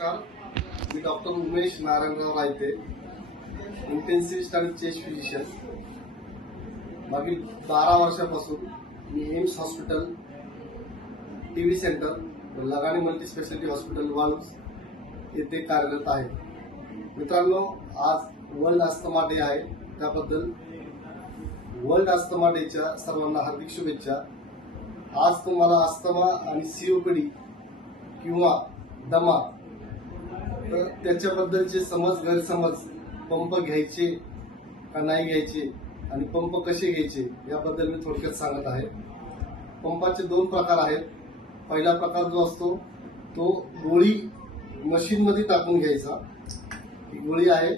नमस्कार, मी डॉक्टर उमेश नारायणराव रायते, intensive study chest physician. मागील 12 वर्षापासून मी एम्स हॉस्पिटल, टीव्ही सेंटर, लगानी मल्टी स्पेशालिटी हॉस्पिटल वाळूज येथे कार्यरत आहे. मित्रांनो, आज वर्ल्ड अस्थमा डे आहे. त्याबद्दल वर्ल्ड अस्थमा डेच्या सर्वांना हार्दिक शुभेच्छा. आज तुम्हाला अस्थमा आणि सीओपीडी किंवा दमा तर त्याच्याबद्दलचे समज, गैरसमज, पंप घ्यायचे का नाही घ्यायचे आणि पंप कसे घ्यायचे याबद्दल मी थोडक्यात सांगत आहे. पंपाचे 2 प्रकार आहेत. पहिला प्रकार जो असतो तो गोळी मशीनमध्ये टाकून घ्यायचा. ही गोळी आहे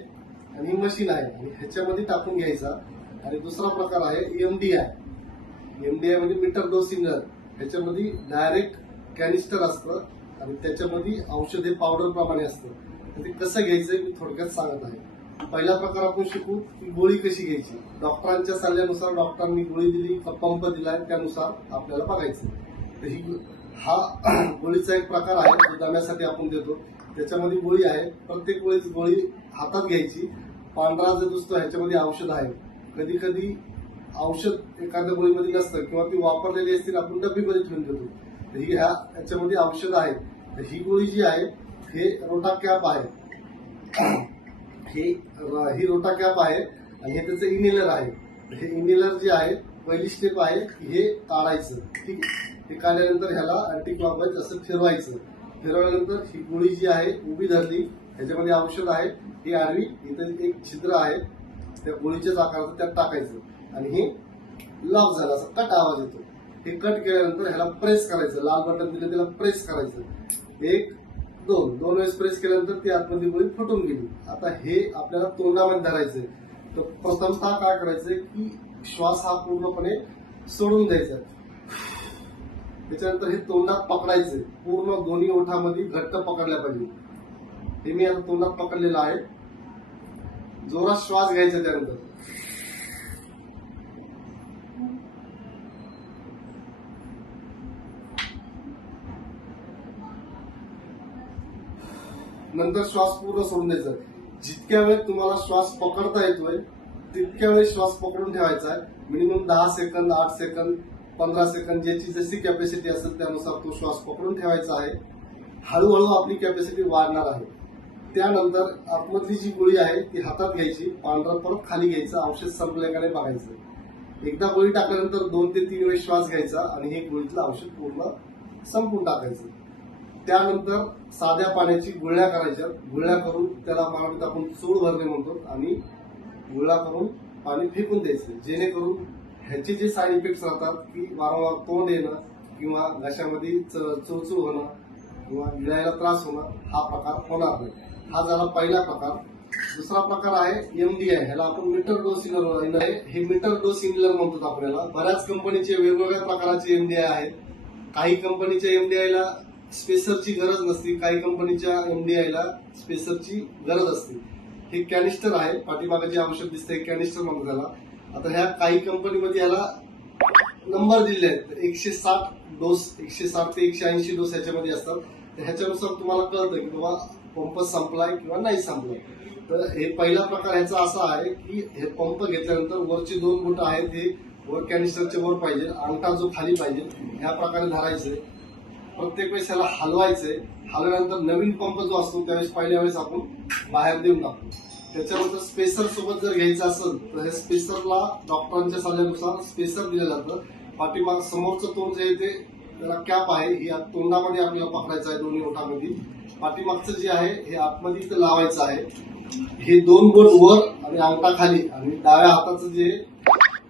आणि ही मशीन आहे आणि ह्याच्यामध्ये टाकून घ्यायचा. आणि दुसरा प्रकार आहे एमडीआय. एमडीआय म्हणजे मीटर डोस इनर. ह्याच्यामध्ये डायरेक्ट कॅनिस्टर असतं आणि त्याच्यामध्ये औषधे पावडर प्रमाणे असतं. ते कसं घ्यायचं मी थोडक्यात सांगत आहे. पहिला प्रकार आपण शिकू की गोळी कशी घ्यायची. डॉक्टरांच्या सल्ल्यानुसार डॉक्टरांनी गोळी दिली का पंप दिलाय त्यानुसार आपल्याला बघायचं. तर हा गोळीचा एक प्रकार आहे जो दम्यासाठी आपण देतो. त्याच्यामध्ये गोळी आहे. प्रत्येक वेळेस गोळी हातात घ्यायची. पांढरा जो दिसतो ह्याच्यामध्ये औषध आहे. कधी कधी औषध एखाद्या गोळीमध्ये नसतं किंवा ती वापरलेली असतील आपण डब्बीमध्ये ठेवून देतो. तर ह्याच्यामध्ये औषध आहे. तर ही गोळी जी आहे हे रोटा कॅप आहे. ही रोटा कॅप आहे आणि हे त्याचं इनहेलर आहे. हे इनहेलर जे आहे पहिली स्टेप आहे हे काढायचं. ठीक आहे. हे काढल्यानंतर ह्याला अँटी क्लॉकवाईज असं फिरवायचं. फिरवल्यानंतर ही गोळी जी आहे उभी धरली. ह्याच्यामध्ये औषध आहे. ही आडवी इथं एक छिद्र आहे त्या गोळीच्याच आकाराचं त्यात टाकायचं आणि हे लॉक झालं. असं कट आवाज येतो. हे कट केल्यानंतर ह्याला प्रेस करायचं. लाल बटन दिलं त्याला प्रेस करायचं. 1 2 वेळेस प्रेस केल्यानंतर ती आतमध्ये गोळी फुटून गेली. आता हे आपल्याला तोंडामध्ये धरायचंय. तर प्रथमतः काय करायचंय की श्वास हा पूर्णपणे सोडून द्यायचा. त्याच्यानंतर हे तोंडात पकडायचंय. पूर्ण दोन्ही ओठामध्ये घट्ट पकडल्या पाहिजे. हे मी आता तोंडात पकडलेलं आहे. जोरात श्वास घ्यायचा. त्यानंतर श्वास पूर्ण सोडून द्यायचा. जितक्या वेळ तुम्हाला श्वास पकडता येतोय तितक्या वेळ श्वास पकडून ठेवायचा आहे. मिनिमम 10 सेकंद, 8 सेकंद, 15 सेकंद ज्याची जशी कॅपॅसिटी असेल त्यानुसार तो श्वास पकडून ठेवायचा आहे. हळूहळू आपली कॅपॅसिटी वाढणार आहे. त्यानंतर आतमधली जी गोळी आहे ती हातात घ्यायची. पांढरं परत खाली घ्यायचं. औषध संपलं का नाही बघायचं. एकदा गोळी टाकल्यानंतर 2 ते 3 वेळेस श्वास घ्यायचा आणि हे गोळीतलं औषध पूर्ण संपून टाकायचं. त्यानंतर साध्या पाण्याची गुळण्या करायच्या. गुळण्या करून त्याला मराठीत आपण चूळ भरणे म्हणतो आणि गुळण्या करून पाणी फेकून द्यायचं. जेणेकरून ह्याचे जे साईड इफेक्ट्स राहतात की वारंवार तोंड येणं किंवा घशामध्ये चुळचुळ होणं किंवा गिळायला त्रास होणं हा प्रकार होणार नाही. हा झाला पहिला प्रकार. दुसरा प्रकार आहे एमडीआय. ह्याला आपण मीटर डोस इनर. हे मीटर डोस इनर म्हणतो आपल्याला. बऱ्याच कंपनीचे वेगवेगळ्या प्रकारचे एमडीआय आहेत. काही कंपनीच्या एमडीआयला स्पेसरची गरज नसते. काही कंपनीच्या एमडीआयला स्पेसरची गरज असते. हे कॅनिस्टर आहे. पाठीमागे जे औषध दिसतंय कॅनिस्टर म्हणतो त्याला. आता ह्या काही कंपनीमध्ये याला नंबर दिलेले आहेत. 160 डोस, 160 ते 180 डोस ह्याच्यामध्ये असतात. तर ह्याच्यानुसार तुम्हाला कळतं की बाबा पंप संपलाय किंवा नाही संपलाय. तर हे पहिला प्रकार ह्याचा असा आहे की हे पंप घेतल्यानंतर वरचे 2 बोट आहेत हे वर कॅनिस्टरच्या वर पाहिजे. अंगठा जो खाली पाहिजे ह्या प्रकारे धरायचे. प्रत्येक वेळेस ह्याला हलवायचंय. हलवल्यानंतर नवीन पंप जो असतो त्यावेळेस पहिल्या वेळेस आपण बाहेर देऊन टाकतो. त्याच्यानंतर स्पेसर सोबत जर घ्यायचं असेल तर हे स्पेसरला डॉक्टरांच्या सल्ल्यानुसार स्पेसर दिलं जातं. पाठीमाग समोरचं तोंड जे आहे ते त्याला कॅप आहे. ही तोंडामध्ये आपल्याला पकडायचं आहे दोन्ही ओठामध्ये. पाठीमागचं जे आहे हे आतमध्ये इथं लावायचं आहे. हे 2 बोट वर आणि अंगठा खाली आणि डाव्या हाताचं जे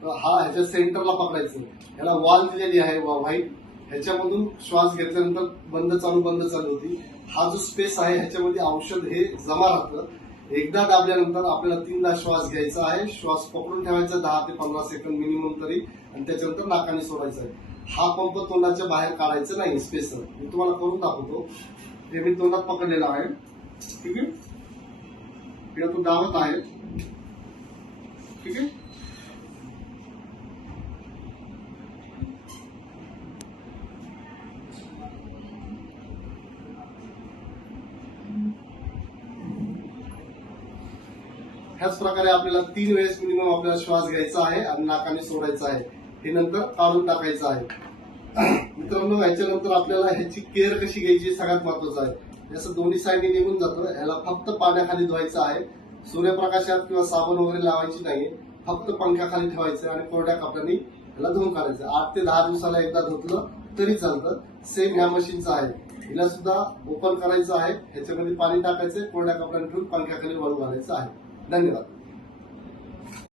ह्याच्या सेंटरला पकडायचं. ह्याला वॉल दिलेली आहे व्हाईट. ह्याच्यामधून श्वास घेतल्यानंतर बंद चालू होती. हा जो स्पेस आहे ह्याच्यामध्ये औषध हे जमा राहतं. एकदा दाबल्यानंतर आपल्याला 3दा श्वास घ्यायचा आहे. श्वास पकडून ठेवायचा 10 ते 15 सेकंद मिनिमम तरी आणि त्याच्यानंतर नाकाने सोडायचा आहे. हा पंप तोंडाच्या बाहेर काढायचा नाही. स्पेसर मी तुम्हाला करून दाखवतो. हे मी तोंडात पकडलेला आहे. ठीक आहे. तो दाबत आहे. ठीक आहे. ह्याच प्रकारे आपल्याला 3 वेळेस मिनिमम आपल्याला श्वास घ्यायचा आहे आणि नाकाने सोडायचा आहे. हे नंतर काढून टाकायचं आहे. मित्रांनो, ह्याच्यानंतर आपल्याला ह्याची केअर कशी घ्यायची हे सगळ्यात महत्वाचं आहे. जसं दोन्ही साईडने निघून जातं, ह्याला फक्त पाण्याखाली धुवायचं आहे. सूर्यप्रकाशात किंवा साबण वगैरे लावायची नाही. फक्त पंख्याखाली ठेवायचं आणि कोरड्या कपड्याने ह्याला धुवून काढायचं. 8 ते 10 दिवसाला एकदा धुतलं तरी चालतं. सेम ह्या मशीनचं आहे. हिला सुद्धा ओपन करायचं आहे. ह्याच्यामध्ये पाणी टाकायचं, कोरड्या कपड्याने ठेवून पंख्याखाली वाळू घालायचं आहे. धन्यवाद.